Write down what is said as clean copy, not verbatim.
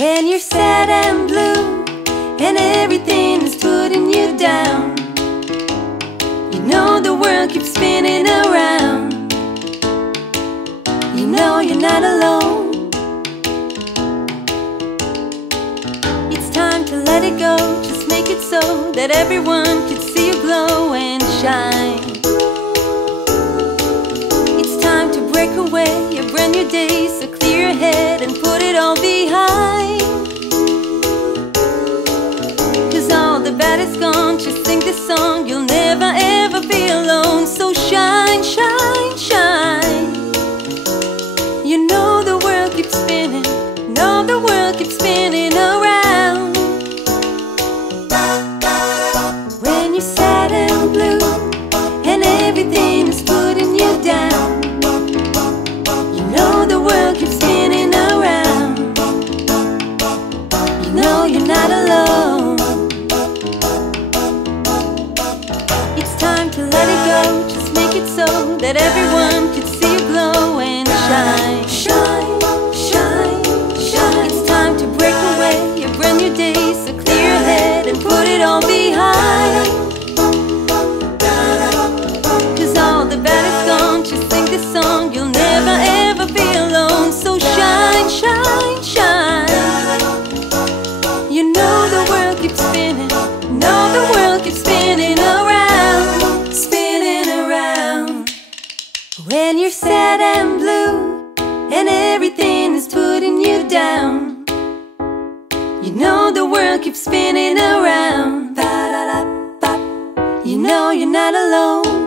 When you're sad and blue and everything is putting you down, you know the world keeps spinning around. You know you're not alone. It's time to let it go. Just make it so that everyone can see you glow and shine. It's time to break away a brand new day, so clear your head and put it all behind. 'Cause all the bad is gone, just sing this song. You'll never ever be alone. So shine, shine, shine. You know the world keeps spinning, know the world keeps spinning around. When you're sad and blue and everything is putting you down, you know the world keeps spinning around. You know you're not alone. It's time to let it go. Just make it so that everyone can see you glow and shine. Shine, shine, shine. It's time to break away a brand new day, so clear your head and put it all behind. 'Cause all the bad is gone, just sing this song. You'll never ever be alone. So shine, shine, shine. You know the world keeps spinning, know the world keeps spinning around, spinning around. When you're sad and blue and everything is putting you down, you know the world keeps spinning around. You know you're not alone.